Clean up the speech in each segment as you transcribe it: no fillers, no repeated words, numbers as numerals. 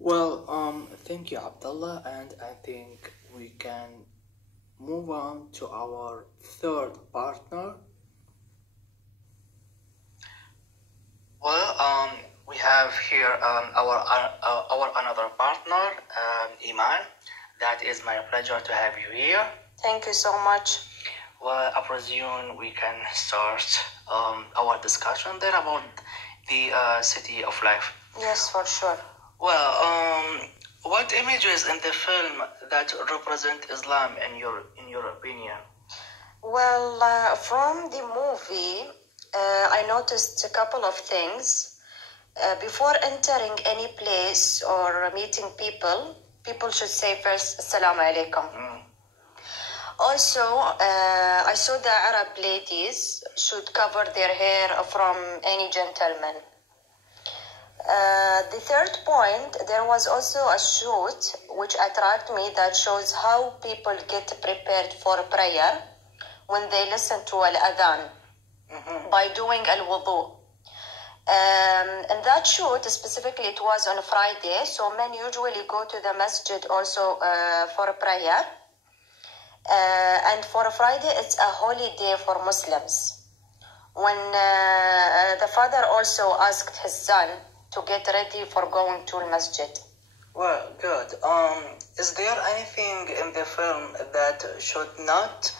Thank you, Abdullah, and I think we can move on to our third partner. Well, we have here our another partner, Iman. That is my pleasure to have you here. Thank you so much. Well, I presume we can start our discussion then about the city of life. Yes, for sure. Well, what images in the film that represent Islam in your opinion? Well, from the movie, I noticed a couple of things. Before entering any place or meeting people, people should say first, Assalamu alaikum. Also, I saw the Arab ladies should cover their hair from any gentleman. The third point, there was also a shoot which attracted me that shows how people get prepared for prayer when they listen to al-adhan by doing al-wudu. And that shoot, specifically, it was on a Friday, so men usually go to the masjid also for a prayer. And for a Friday, it's a holy day for Muslims. When the father also asked his son to get ready for going to the masjid. Well, good. Is there anything in the film that should not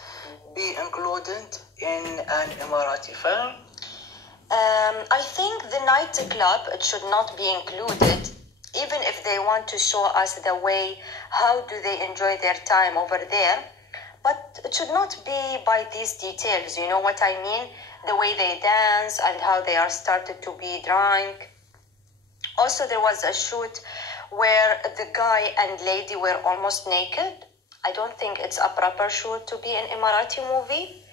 be included in an Emirati film? I think the nightclub, it should not be included, even if they want to show us the way, how do they enjoy their time over there. But it should not be by these details, you know what I mean? The way they dance and how they are started to be drunk. Also, there was a shoot where the guy and lady were almost naked. I don't think it's a proper shoot to be an Emirati movie,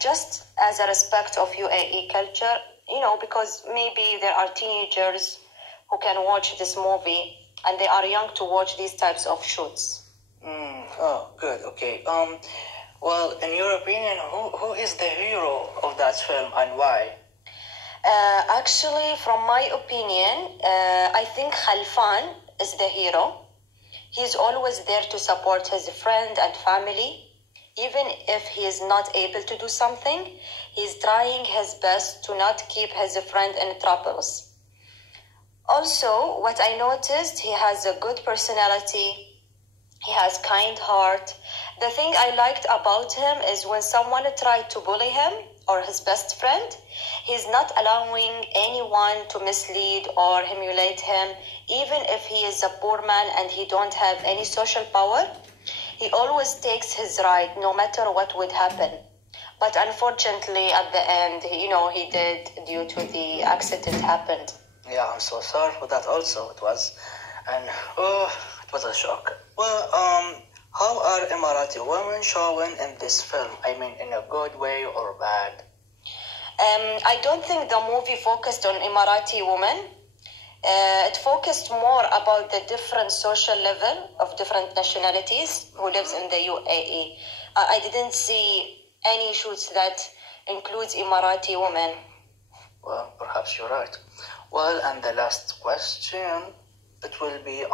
just as a respect of UAE culture, you know, because maybe there are teenagers who can watch this movie and they are young to watch these types of shoots. Oh, good. Okay. Well, in your opinion, who is the hero of that film and why? Actually, from my opinion, I think Khalfan is the hero. He's always there to support his friend and family. Even if he is not able to do something, he's trying his best to not keep his friend in troubles. Also, what I noticed, he has a good personality. He has kind heart. The thing I liked about him is when someone tried to bully him or his best friend, he's not allowing anyone to mislead or humiliate him, even if he is a poor man and he don't have any social power. He always takes his right, no matter what would happen. But unfortunately, at the end, you know, he did due to the accident happened. Yeah, I'm so sorry for that also. It was a shock. Well, how are Emirati women showing in this film? I mean, in a good way or bad? I don't think the movie focused on Emirati women. It focused more about the different social level of different nationalities who lives in the UAE. I didn't see any shoots that includes Emirati women. Well, perhaps you're right. Well, and the last question, it will be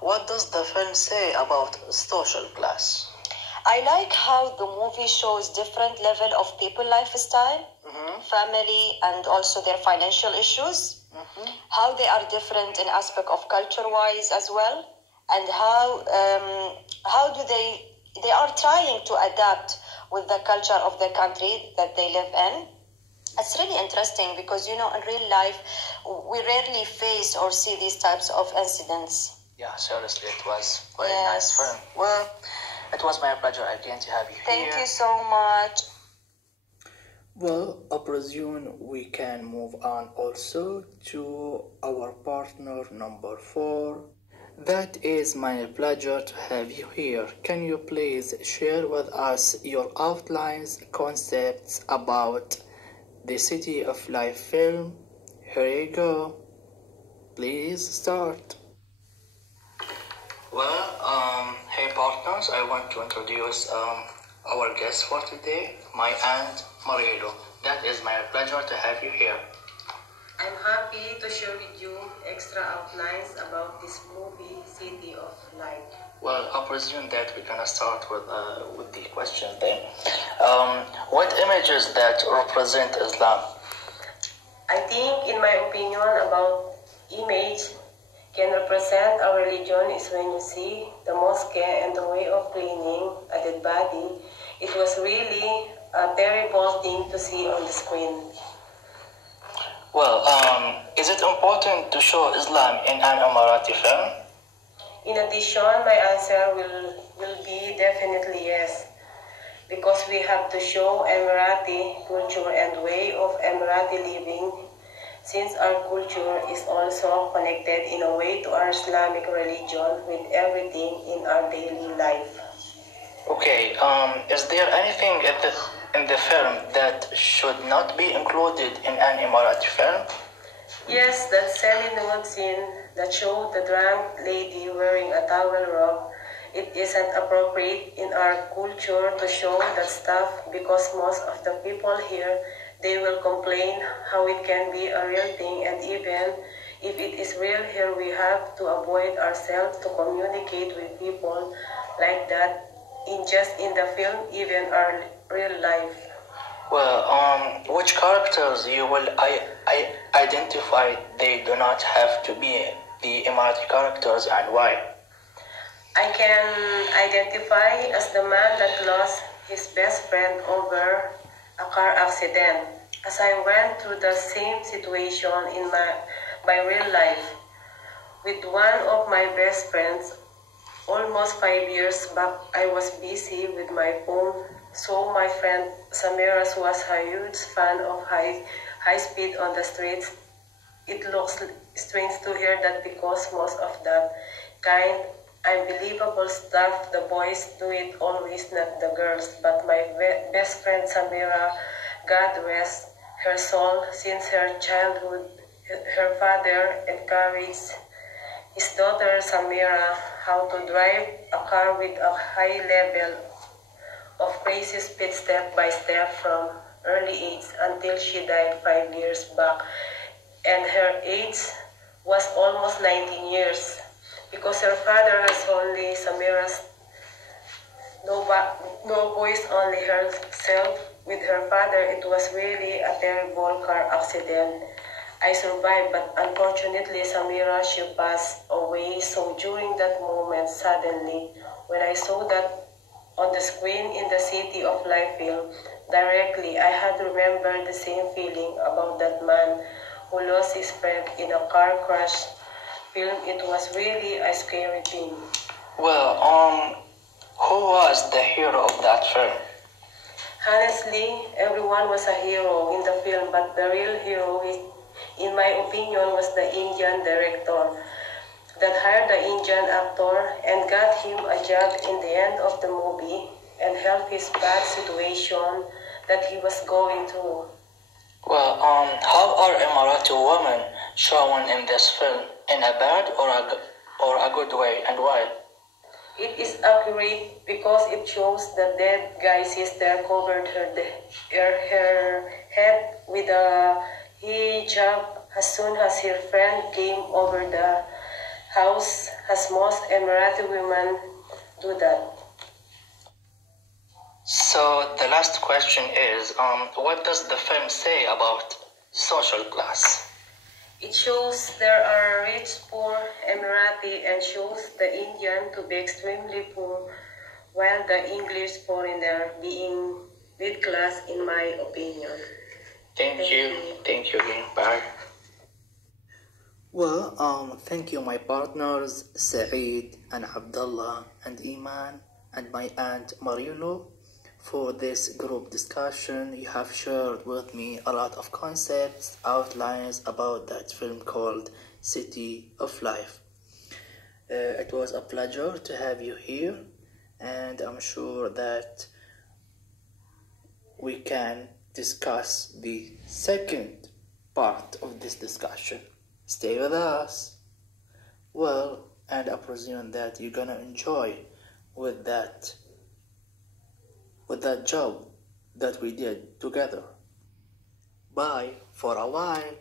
what does the film say about social class? I like how the movie shows different level of people lifestyle, family, and also their financial issues. How they are different in aspect of culture-wise as well, and how do they are trying to adapt with the culture of the country that they live in. It's really interesting because, you know, in real life, we rarely face or see these types of incidents. Yeah, seriously, it was very nice film. Well, it was my pleasure again to have you here. Thank you so much. Well, I presume we can move on also to our partner number 4. That is my pleasure to have you here. Can you please share with us your outlines, concepts about the City of Life film? Here you go. Please start. Well, hey partners, I want to introduce our guest for today, my aunt Marielo. That is my pleasure to have you here. I'm happy to share with you extra outlines about this movie, City of Light. Well, I presume that we're gonna start with the question then. What images that represent Islam? I think, in my opinion, about image can represent our religion is when you see the mosque and the way of cleaning a dead body. It was really a terrible thing to see on the screen. Well, is it important to show Islam in an Emirati film? In addition, my answer will be definitely yes, because we have to show Emirati culture and way of Emirati living, since our culture is also connected in a way to our Islamic religion with everything in our daily life. Okay, is there anything in the film that should not be included in an Emirati film? Yes, that semi-nude scene that showed the drunk lady wearing a towel robe. It isn't appropriate in our culture to show that stuff because most of the people here, they will complain how it can be a real thing, and even if it is real here, we have to avoid ourselves to communicate with people like that in the film, even our real life. Well, which characters you will identify they do not have to be the Emirati characters and why? I can identify as the man that lost his best friend over a car accident, as I went through the same situation in my real life with one of my best friends. Almost 5 years back, I was busy with my phone, so my friend Samira was a huge fan of high speed on the streets. It looks strange to hear that because most of that kind unbelievable stuff, the boys do it always, not the girls. But my best friend Samira, God rest her soul, since her childhood, her father encouraged his daughter Samira how to drive a car with a high level of crazy speed step by step from early age until she died 5 years back. And her age was almost 19 years. Because her father has only Samira's no voice, only herself. With her father, it was really a terrible car accident. I survived, but unfortunately, Samira, she passed away. So during that moment, suddenly, when I saw that on the screen in the City of Life film, directly, I had remembered the same feeling about that man who lost his friend in a car crash film. It was really a scary thing. Well, who was the hero of that film? Honestly, everyone was a hero in the film, but the real hero, in my opinion, was the Indian director that hired the Indian actor and got him a job in the end of the movie and helped his bad situation that he was going through. Well, how are Emirati women shown in this film? In a bad or a good way, and why? It is accurate because it shows the dead guy's sister covered her head with a hijab as soon as her friend came over the house, as most Emirati women do that. So the last question is, what does the film say about social class? It shows there are rich, poor Emirati, and shows the Indian to be extremely poor, while the English foreigner being mid class, in my opinion. Thank you. Thank you again. Bye. Well, thank you, my partners, Saeed and Abdullah and Iman and my aunt Mariolo, for this group discussion. You have shared with me a lot of concepts, outlines about that film called City of Life. It was a pleasure to have you here, and I'm sure that we can discuss the second part of this discussion. Stay with us. Well, and I presume that you're gonna enjoy with that job that we did together. Bye for a while.